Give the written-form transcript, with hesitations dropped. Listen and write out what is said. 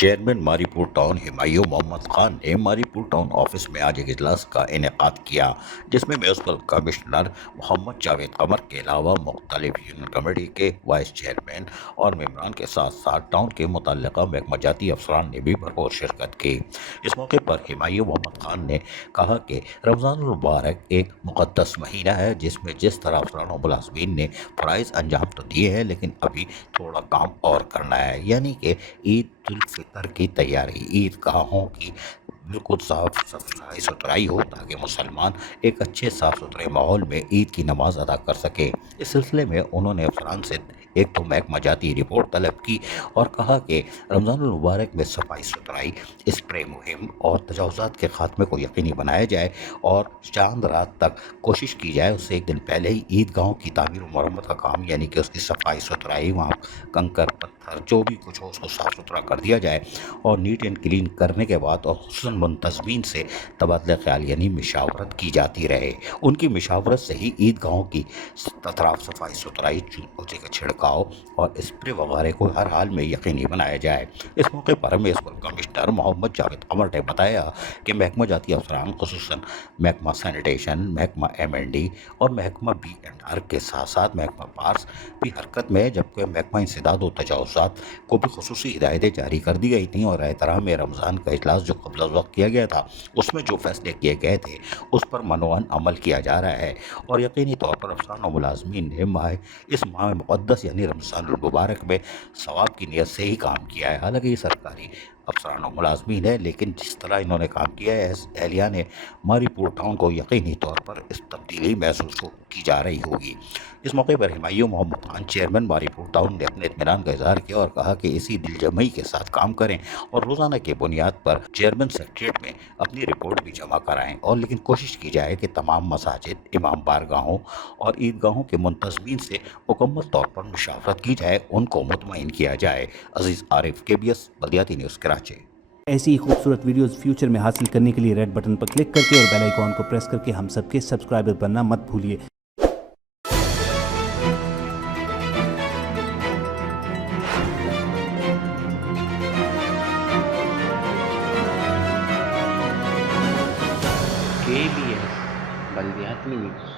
Chairman Mauripur town Humayun Mohammad Khan ने Mauripur town office में आज एक इजलास का इनेकाद किया, जिसमें म्यूनसिपल कमिश्नर मोहम्मद जावेद कमर के अलावा मुख्तलिफ यूनियन कमेटी के वाइस चेयरमैन और मेंबरान के साथ साथ टाउन के मुतल्लिका महकमा जाती अफसरान ने भी भरपूर शिरकत की। इस मौके पर हुमायूं मोहम्मद खान ने कहा कि रमज़ानुल मुबारक एक मुक़द्दस महीना है, जिसमें जिस तरह अफसरान और मुलाज़मीन ने फ़राइज़ अंजाम तो दिए हैं, लेकिन अभी थोड़ा काम और करना है, यानी कि ईद उल फितर की तैयारी, ईदगाहों की बिल्कुल साफ सफाई सुथराई हो, ताकि मुसलमान एक अच्छे साफ सुथरे माहौल में ईद की नमाज अदा कर सके। इस सिलसिले में उन्होंने अफसरान से एक तो महकमा जाती रिपोर्ट तलब की और कहा कि रमज़ानुल मुबारक में सफाई सुथराई, स्प्रे मुहिम और तजावुज़ात के खात्मे को यकीनी बनाया जाए और चांद रात तक कोशिश की जाए उससे एक दिन पहले ही ईदगाहों की तामीर और मरम्मत का काम, यानी कि उसकी सफाई सुथराई, वहाँ कंकर पत्थर जो भी कुछ हो उसको साफ़ सुथरा कर दिया जाए और नीट एंड क्लीन करने के बाद और खुसूसन मुंतज़मीन से तबादला ख्याल यानी मशावरत की जाती रहे। उनकी मशावरत से ही ईदगाहों की अतराफ सफाई सुथराई, चूल्हे का छिड़काव और स्प्रे वगैरह को हर हाल में यकीनी बनाया जाए। इस मौके पर म्यूनसिपल कमिश्नर मोहम्मद जावेद कमर ने बताया कि महकमा जाती अफसरान खुसूसन महकमा सैनिटेशन, महकमा M&D और महकमा B&R के साथ साथ महकमा पार्स भी हरकत में है, जबकि महकमा इंसदाद और तजावुज़ात को भी खुसूसी हिदायतें जारी कर दी गई थी और एहतराम में रमज़ान का इजलास जो कबल वक्त किया गया था उसमें जो फैसले किए गए थे उस पर मनोअन अमल किया जा रहा है और यकीनी तौर पर अफसरान और मुलाजमीन ने इस माह मुक़द्दस यानी रमज़ानुल मुबारक में सवाब की नीयत से ही काम किया है। हालांकि ये सरकारी अफसरान और मुलाजमीन है, लेकिन जिस तरह इन्होंने काम किया है एहलिया ने मारीपुर टाउन को यकीनी तौर पर इस तब्दीली महसूस की जा रही होगी। इस मौके पर हुमायूं मोहम्मद खान चेयरमैन मारीपुर टाउन ने अपने इत्मीनान का इजहार किया और कहा कि इसी दिलजमई के साथ काम करें और रोज़ाना की बुनियाद पर चेयरमैन सेक्रेटरीट में अपनी रिपोर्ट भी जमा कराएं और लेकिन कोशिश की जाए कि तमाम मसाजिद, इमाम बारगाहों और ईदगाहों के मुंतज़मीन से मुकम्मल तौर पर मुशावरत की जाए, उनको मुतमईन किया जाए। अजीज़ आरिफ, KBS बल्दियाती न्यूज़ कराची। ऐसी ही खूबसूरत वीडियोस फ्यूचर में हासिल करने के लिए रेड बटन पर क्लिक करके और बेल आइकॉन को प्रेस करके हम सबके सब्सक्राइबर बनना मत भूलिए। KBS बल्दियाती न्यूज़।